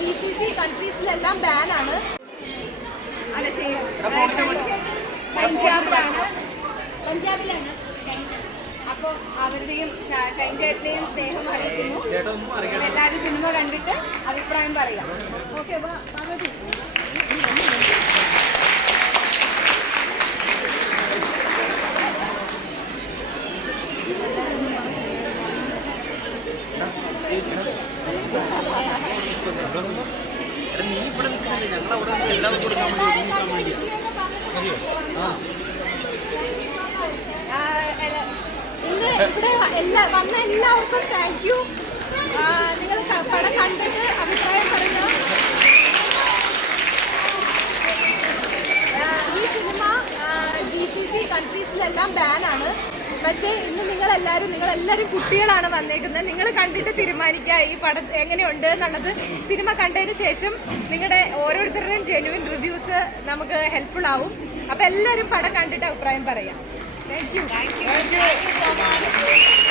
G C C കൺട്രീസിലെല്ലാം ബാനാണ് അതെ ശരി. പഞ്ചാബിലാണ് പഞ്ചാബിലാണ്. അപ്പോൾ അവരുടെയും ഷൈൻ ചേട്ടനെയും സ്നേഹം അറിയിക്കുന്നു. എല്ലാവരും സിനിമ കണ്ടിട്ട് അഭിപ്രായം പറയാം. ഓക്കെ നീ ഇവിടെ നിൽക്കുന്നില്ല? ഞങ്ങൾ അവിടെ എല്ലാവർക്കും കൊടുക്കാൻ വേണ്ടി നിൽക്കാൻ വേണ്ടിയാ മതിയോ ഇവിടെ എല്ലാ വന്ന എല്ലാവർക്കും താങ്ക് നിങ്ങൾ പടം കണ്ടിട്ട് അഭിപ്രായം ആ, ഈ സിനിമ ജി സി സി കൺട്രീസിലെല്ലാം ബാനാണ് പക്ഷേ ഇന്ന് നിങ്ങളെല്ലാവരും നിങ്ങളെല്ലാവരും കുട്ടികളാണ് വന്നേക്കുന്നത്. നിങ്ങൾ കണ്ടിട്ട് തീരുമാനിക്കുക ഈ പടം എങ്ങനെയുണ്ട് എന്നുള്ളത്. സിനിമ കണ്ടതിന് ശേഷം നിങ്ങളുടെ ഓരോരുത്തരുടെയും ജെനുവിൻ റിവ്യൂസ് നമുക്ക് ഹെൽപ്ഫുൾ ആവും. അപ്പോൾ എല്ലാവരും പടം കണ്ടിട്ട് അഭിപ്രായം പറയാം. Thank you thank you so much